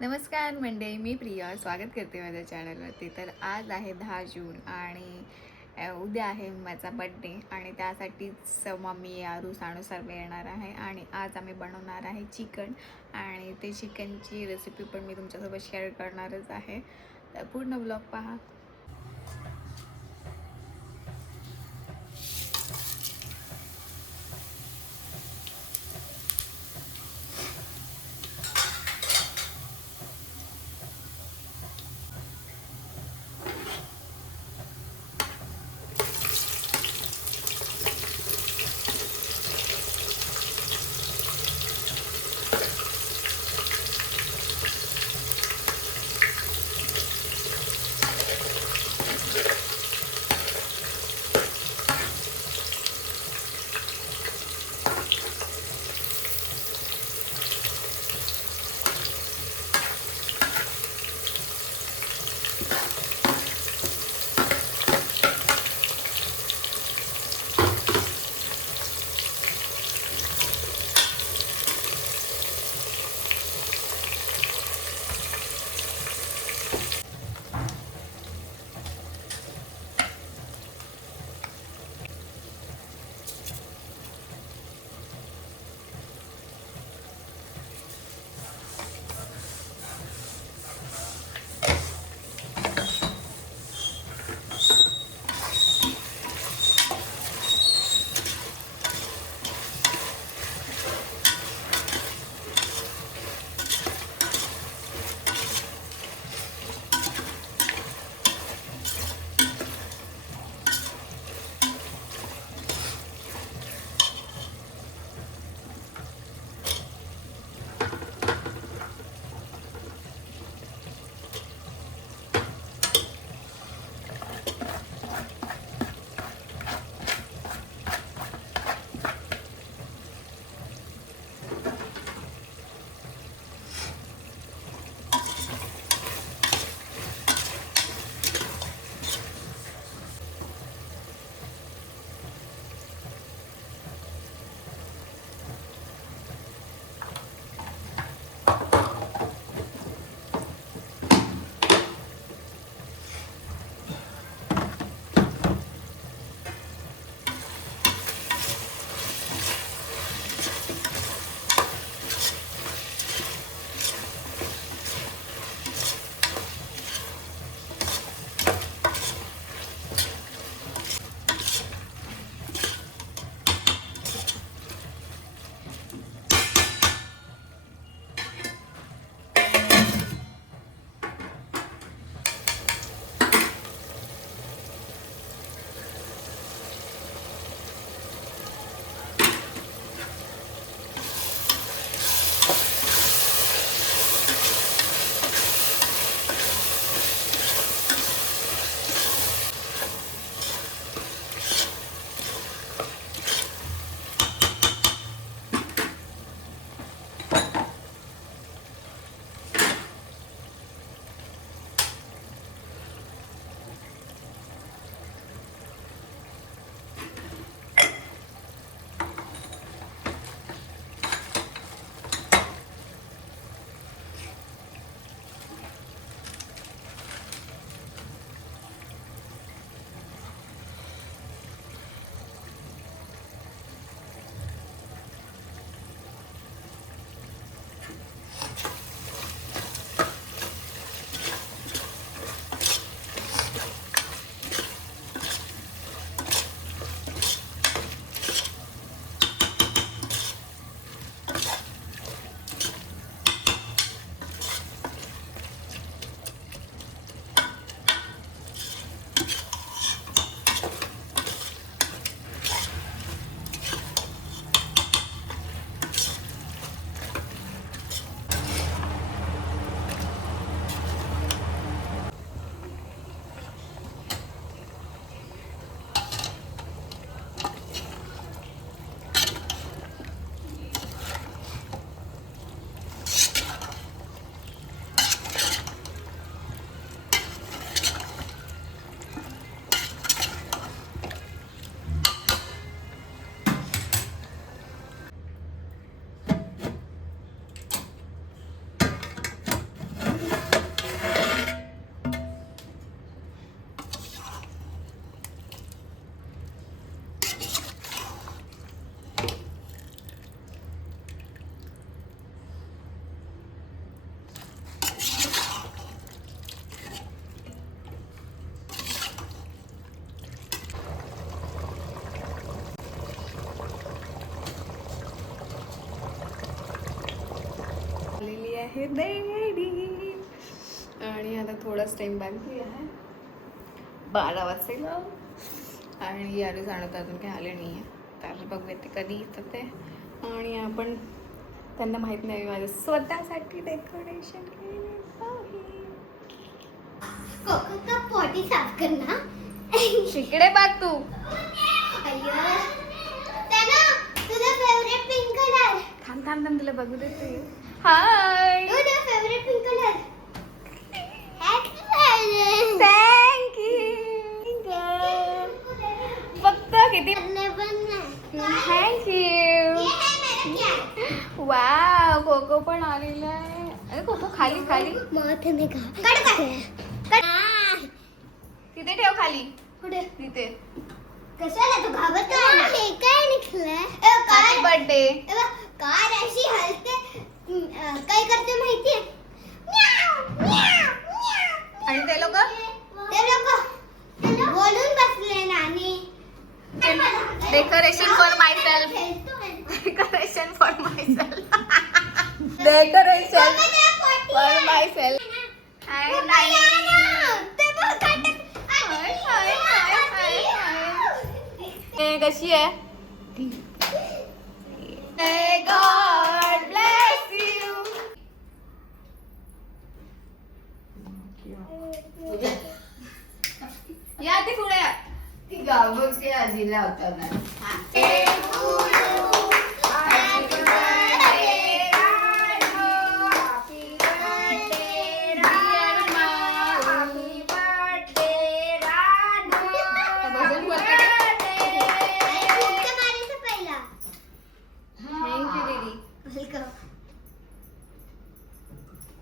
नमस्कार मंडळी, मी प्रिया स्वागत करते माझ्या चॅनलवरती. तर आज आहे 10 जून आणि उद्या आहे माझा बड्डे आणि त्यासाठीच मम्मी आरू सर्व येणार आहे आणि आज आम्ही बनवणार आहे चिकन आणि ते चिकनची रेसिपी पण मी तुमच्यासोबत शेअर करणारच आहे. तर पूर्ण ब्लॉग पहा. आहे रेडी. आणि आता थोडाच टाइम बाकी आहे, 12 वाजेल. आणि यार जाणत अजून काही आले नाही आहे, तर बघूया ते कधी येतात ते. आणि आपण त्यांना माहीत नाही माझं स्वतःसाठी डेकोरेशन केलेलं आहे. कोकोचा पोटी साफ कर ना. शिकडे बघ तू. अय्यो त्याना तुझा फेवरेट पिंक कलर. थांब थांब थांब तुला बघू देते. हाय, तुझा favourite pink colour. Thank you. फक्त किती थँक यू. वाव, कोको पण आलेला आहे. अरे कोको खाली खाली माथे में का कट कट तिथे ठेव, खाली कुठे तिथे. कशाला तू घाबरतो ना. हे काय निघलंय. Happy birthday. कार अशी हलते, काय करते माहितीये. आणि ते लोक बोलून बसले नानी. Decoration for myself. Decoration for myself. Decoration for myself. कशी आहे. God bless you. या ते पुढे या. ती गावच के आजीला होता ना.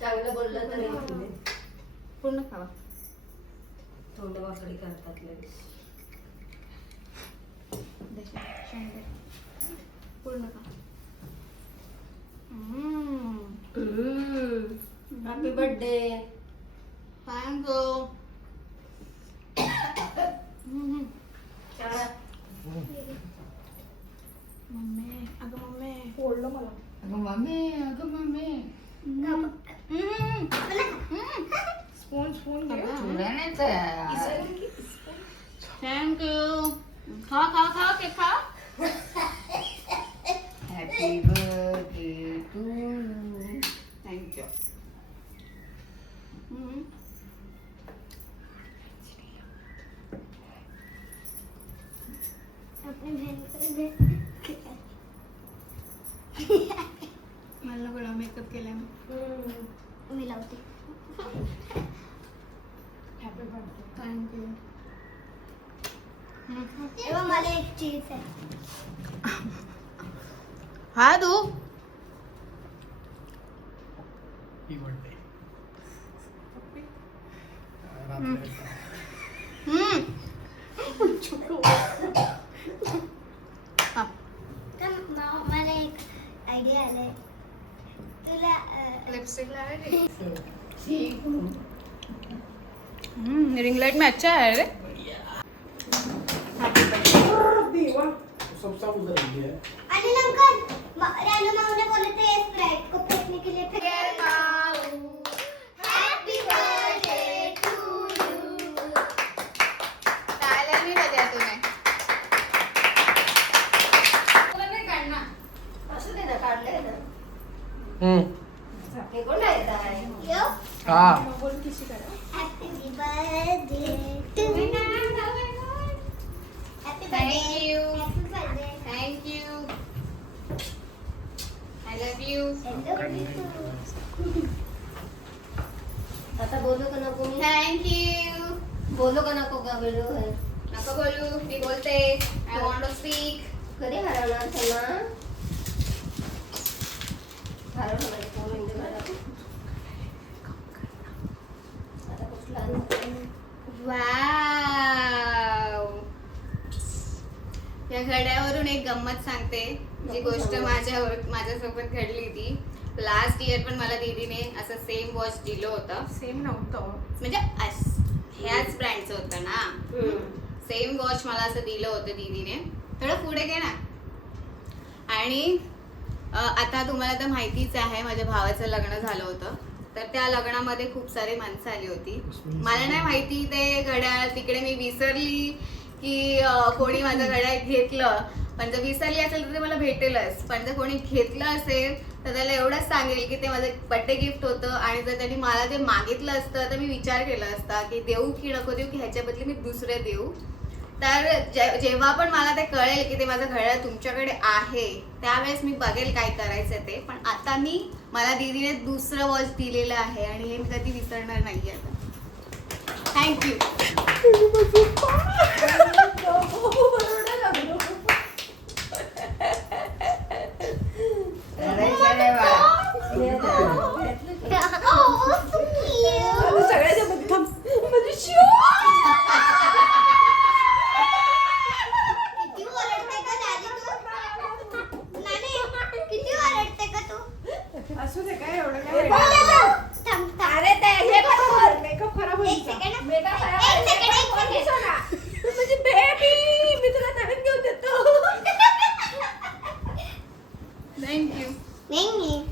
चांगलं बोललं तरी पूर्ण खावा. तोंड वाकडी करतात लगेच. पूर्ण खा. Happy birthday. थँक्यू. मम्मी, अगं मम्मी फोडलं मला. अगं मम्मी, अगं मम्मी. स्पून स्पून घे. चुराण्याचं आहे. थँक्यू. खा खा खा के खा. Happy birthday to you. Thank you. मला बघा मेकअप केलाय मी. मी लावते. थँक्यू. तेव्हा मला एक चीज आहे. हा तू मला एक आयडिया आलाय. तुला लिपस्टिक लाया. रिंग लाइट में अच्छा है रे. सब उधर ही है. आणि लंकन रानू माऊ ने बोले थे स्प्राइट को फेंकने के लिए हैप्पी बर्थडे टू यू. तालियां नहीं बजाया तूने. नहीं करना. असू दे ना, काढलंय ना. हे कोण आहे. यो हाँ. बोल किसी करा. Happy birthday to you. Happy Thank you. Happy birthday. Thank you. I love you. आता बोलू का नको मी. Thank you. बोलू का नको का वेळ आहे. नको बोलू, मी बोलते. I want to speak. कधी हरवणार त्यांना. हरवणार म्हणजे कोण म्हणजे मला. आता कुठला वाव. या घड्यावरून एक गंमत सांगते. जी गोष्ट माझ्यासोबत घडली ती. लास्ट इयर पण मला दीदीने असं सेम वॉच दिलं होतं. सेम नव्हतं म्हणजे ह्याच ब्रँडचं होतं ना. सेम वॉच मला असं दिलं होतं दीदीने. थोडं पुढे घे ना. आणि आता तुम्हाला तर माहितीच आहे माझ्या भावाचं लग्न झालं होतं, तर त्या लग्नामध्ये खूप सारे माणसं आली होती. मला नाही माहिती ते घड्याळ तिकडे मी विसरली की कोणी माझं घड्याळ घेतलं, पण जर विसरली असेल तर ते मला भेटेलच. पण जर कोणी घेतलं असेल तर त्याला एवढंच सांगेल की ते माझं बर्थडे गिफ्ट होतं, आणि जर त्यांनी मला ते मागितलं असतं तर मी विचार केला असता की देऊ की नको देऊ, की ह्याच्या बदली मी दुसरं देऊ. तर जेव्हा पण मला ते कळेल की ते माझं घड्याळ तुमच्याकडे आहे त्यावेळेस मी बघेल काय करायचं ते. पण आता मला दीदीने दुसरं वॉच दिलेलं आहे आणि हे मी कधी विसरणार नाही आता. थँक्यू. किती ओरडते का दादी तू? नानी, किती ओरडते का तू? असू दे काय एवढं थांब, काय थांब. अरे ते हे पण मेकअप खराब होईल एक सेकंड. मेकअप एक सेकंड. म्हणजे बेबी मी तुला नवीन घेऊन देतो. थँक्यू. नाही.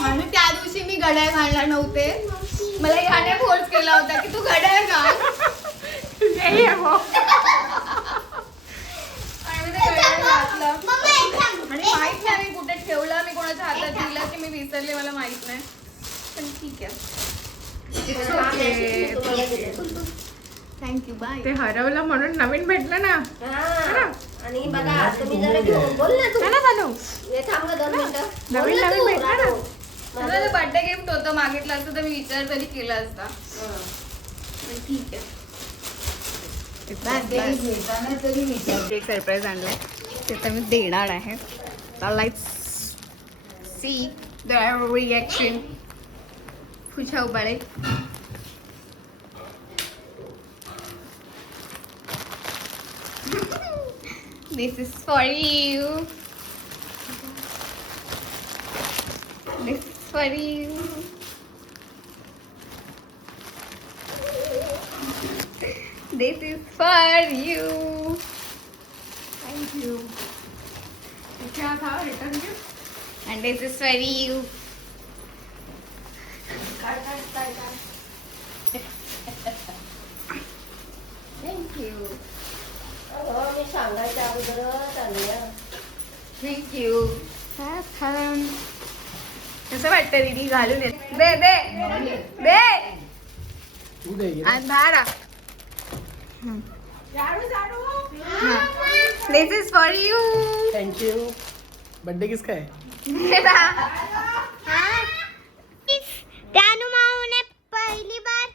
म्हणून त्या दिवशी मी घड्याळ घालणार नव्हते. मला याने फोर्स केला होता की तू घड्याळ घाल. आणि मी ते घड्याळ घातलं. मम्मा, एक थांब. आणि माहित नाही मी कुठे ठेवलं, मी कोणाच्या हातात दिलं की मी विसरले, मला माहित नाही. पण ठीक आहे. थँक्यू. बाय. ते हरवलं म्हणून नवीन भेटलं ना. हा. आणि बघा तुम्ही जरा घेऊन बोल ना तू. चला चालू. हे थांब गं 2 मिनिटं. नवीन बोल ना नवीन तू, भेटलं ना. रानू. मला ते बर्थडे गिफ्ट होतं, मागितलं असतं तर मी विचार तरी केला असता. हं. पण ठीक आहे. एक सरप्राईज आणलाय ते तर मी देणार आहे. Let's see the reaction. Khusha Ubale. This is for you. This is for you. This is for you. Thank you. क्या था return gift? And this is for you. Thank you. अगं, मी सांगायच्या अगोदरच आली हं. Thank you. छान. कसं वाटतं दीदी घालून येत? दे दे दे. आणि बाहेर आ. This is for you. Thank you. Birthday किसका है? त्यानु माऊ ने पहली बार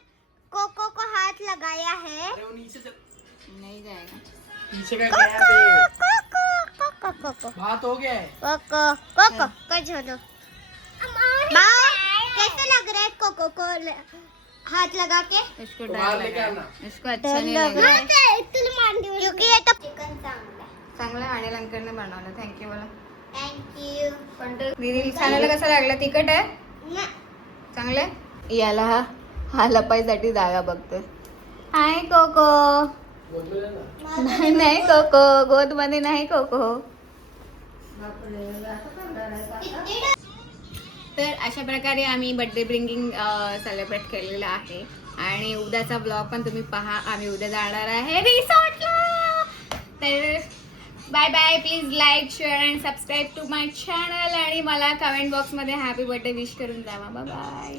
कोको को हाथ लगाया है. अरे वो नीचे चल. नहीं जाएगा. पीछे का गया पे. कोको कोको कोको बात हो गया है. कोको कोको कुछ हो दो. माँ कैसे लग रहा है कोको को हाथ लगा के? इसको तो डर बाहर लगा लेके है. आना. इसको अच्छा नहीं लग रहा है. क्योंकि ये तो चिकन चांगला. चांगलं आणि लंकरने बनवलं. थँक्यू बोला. थँक्यू. पण दीदी खाण्याला कसं लागलं? तिखट आहे? चांगलं? याला हा लपायसाठी जागा बघतोय. हाय कोको. गोद में लेना. नाही नाही कोको, गोद मध्ये नाही कोको. बापरे, असं करणार आहे का? तर अशा प्रकारे आम्ही बर्थडे ब्रिंगिंग सेलिब्रेट केलेलं आहे. आणि उद्याचा ब्लॉग पण तुम्ही पहा. आम्ही उद्या जाणार आहे रिसॉर्टला. तर bye bye. Please like, share and subscribe to my channel. आणि मला कमेंट बॉक्समध्ये हॅपी बर्थडे विश करून जावा. Bye bye.